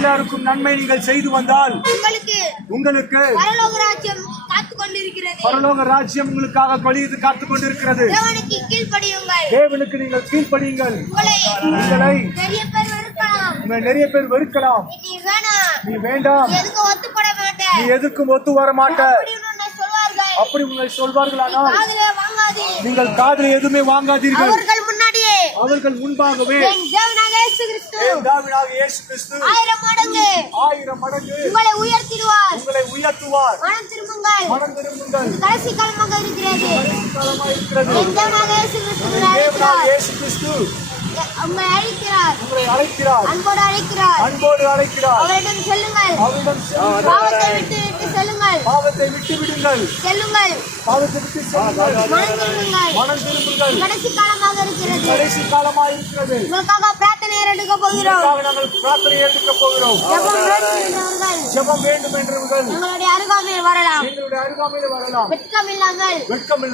எல்லாருக்கும் நன்மை நீங்கள் செய்து வந்தால் உங்களுக்கு பரலோக ராஜ்யம் உங்களுக்காக காத்துக் கொண்டிருக்கிறது. தேவனுக்கு நீங்கள் கீழ்ப்படியுங்கள். உங்களை நிறைய பேர் வெறுக்கலாம். நீ வேண்டாம், நீ எதுக்கும் ஒத்து வர மாட்ட அப்படி உங்களை சொல்வார்களானால் நீங்கள் காதில் எதுவுமே வாங்காதீர்கள். அவர்கள் முன்பாகவே இயேசு கிறிஸ்து 1000 மடங்கு உங்களை உயர்த்துவார். மனம் திரும்புங்கள். கடைசி காலமாக இருக்கிறது. இயேசு கிறிஸ்து உங்களை அழைக்கிறார். அன்போடு அழைக்கிறார். அவரிடம் செல்லுங்கள். பாவத்தை விட்டு செல்லுங்கள். பாவத்தை விட்டு விடுங்கள். செல்லுங்கள். பாவத்தை விட்டு செல்லுங்கள். மனம் திரும்புங்கள். கடைசி காலமாக இருக்கிறது. உங்களுக்காக பிரார்த்தனை எடுக்க போகிறோம். நாங்கள் பிரார்த்தனை எடுக்க போகிறோம். ஜெபம் வேண்டும் என்றவர்கள் உங்களுடைய அருகாமையில் வரலாம். வெட்கம் இல்லாமல் கூச்சம்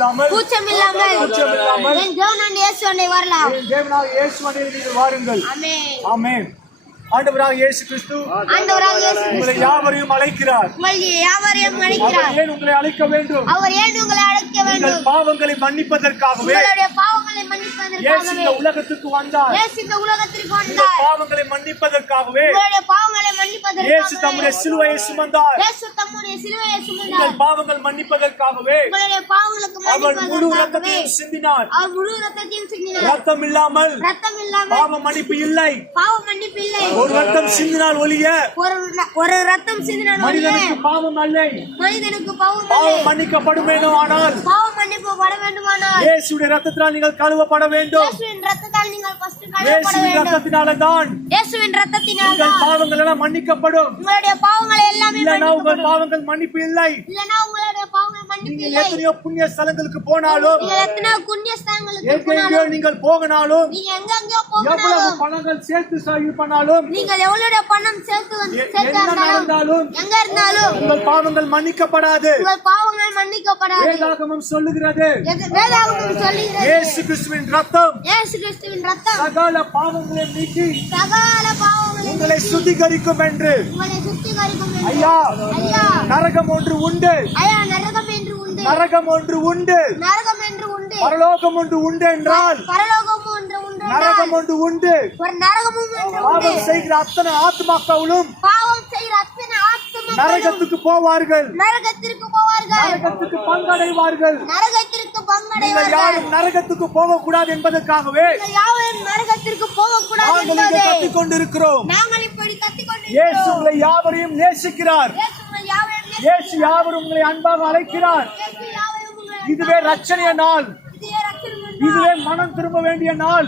இல்லாமல் என் தேவனாகிய இயேசுவை வரலாம். தேவனாகிய இயேசுவை நீங்கள் வாருங்கள். ஆமென். ஆண்டவராகிய இயேசு கிறிஸ்து உங்களை யாவரையும் அழைக்கிறார். ஏன் உங்களை அழைக்க வேண்டும்? உங்கள் பாவங்களை மன்னிப்பதற்காகவே இயேசு இந்த உலகத்துக்கு வந்தார். பாவங்களை மன்னிப்பதற்காகவே இயேசு தம்முடைய சிலுவையை சுமந்தார். உங்கள் பாவங்கள் மன்னிப்பதற்காகவே அவர் முழு ரத்தத்தையும் சிந்தினார். ரத்தம் இல்லாமல் பாவ மன்னிப்பு இல்லை. ஒரு ரத்தம் சிந்தினால் ஒழிய மனிதனுக்கு பாவம் அல்ல. பாவம் மன்னிக்கப்படுமேனோ ஆனால் இயேசுவின் ரத்தத்தினால் நீங்கள் கழுவப்பட வேண்டும். இயேசுவின் ரத்தத்தினால்தான் உங்கள் பாவங்கள் எல்லாம் மன்னிக்கப்படும். இல்லைனா உங்கள் பாவங்கள் மன்னிப்பு இல்லை. நீங்கள் எத்தனையோ புண்ணிய ஸ்தலங்களுக்கு போனாலும் எங்கெங்கோ நீங்கள் போகனாலும் எவ்வளவு பணங்கள் சேர்த்து செலவு பண்ணாலும் என்ன நடந்தாலும் உங்கள் பாவங்கள் மன்னிக்கப்படாது. வேதாகமம் சொல்லுகிறது இயேசு கிறிஸ்துவின் ரத்தம் சகல பாவங்களை நீக்கி உங்களை சுத்திகரிக்கும் என்று. ஐயா, நரகம் ஒன்று உண்டு. நரகம் ஒன்று உண்டு. பரலோகம் ஒன்று உண்டு என்றால் நரகம் ஒன்று உண்டு. பாவம் செய்கிற அத்தனை ஆத்மாக்களும் நரகத்துக்கு போவார்கள். நரகத்துக்கு பங்கடைவார்கள். நீங்கள் யாரும் நரகத்துக்கு போக கூடாது என்பதற்காகவே நாங்கள் கத்திக் கொண்டிருக்கிறோம். இயேசு உங்களை யாவரையும் நேசிக்கிறார். இயேசு யாவரும் உங்களை அன்பாக அழைக்கிறார். இதுவே ரட்சணைய நாள். இதுவே மனம் திரும்ப வேண்டிய நாள்.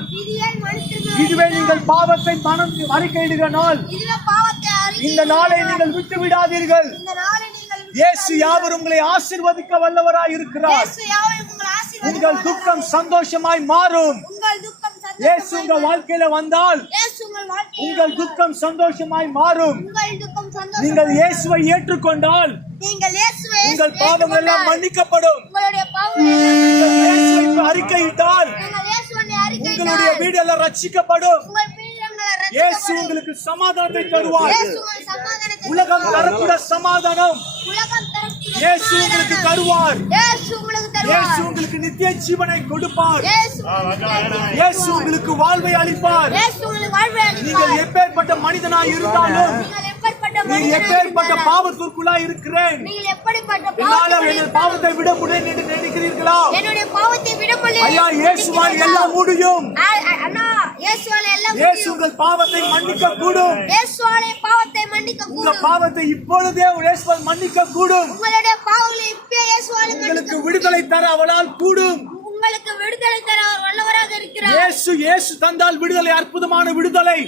இதுவே நீங்கள் பாவத்தை மனம் அறிக்கையிடுகிற நாள். இந்த நாளை நீங்கள் விட்டு விடாதீர்கள். இயேசு யாவரும் உங்களை ஆசீர்வதிக்க வல்லவராய் இருக்கிறார். உங்கள் துக்கம் சந்தோஷமாய் மாறும். இயேசு உங்கள் வாழ்க்கையில வந்தால் உங்கள் துக்கம் சந்தோஷமாய் மாறும். நீங்கள் இயேசுவை ஏற்றுக்கொண்டால் உங்கள் பாவங்கள் எல்லாம் மன்னிக்கப்படும். அறிக்கையிட்டால் உங்களுடைய வீடு எல்லாம் ரட்சிக்கப்படும். இயேசு உங்களுக்கு சமாதானத்தை தருவார். உலகம் தரக்கூடிய சமாதானம் இயேசு உங்களுக்கு தருவார். இயேசு உங்களுக்கு நித்திய ஜீவனை கொடுப்பார். இயேசு உங்களுக்கு வாழ்வை அளிப்பார். நீங்கள் எப்பேற்பட்ட மனிதனாய் இருந்தாலும், நீ எப்பேற்பட்ட பாவத்திற்குள்ளாய் இருக்கிறேன், என்னால என் பாவத்தை விட முடியும் என்று நினைக்கிறீர்களா? ஐயா, இயேசுவால் எல்லாம் முடியும். இயேசு உங்கள் பாவத்தை மன்னிக்க கூடும். உங்கள் பாவத்தை இப்பொழுதே இயேசுவால் மன்னிக்க கூடும். உங்களுக்கு விடுதலை தர அவளால் கூடும். இயேசு தந்தால் விடுதலை, அற்புதமான விடுதலை.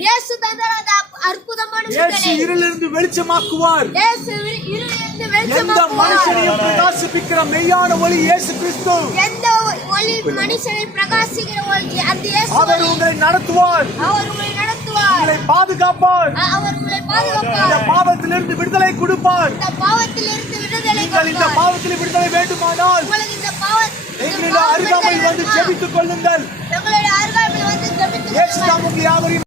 இயேசு இருளிலிருந்து வெளிச்சமாக்குவார். எந்த மனுஷனையும் பிரகாசிப்பிக்கிற மெய்யான ஒளி இயேசு கிறிஸ்து. அவர் உங்களை நடத்துவார். உங்களை பாதுகாப்பார். இந்த பாவத்திலிருந்து விடுதலை கொடுப்பார். நீங்கள் இந்த பாவத்தில் விடுதலை வேண்டுமானால் எங்களுடைய அருகாமையில் வந்து ஜெபித்துக் கொள்ளுங்கள். இயேசு நமக்கு யாவரையும்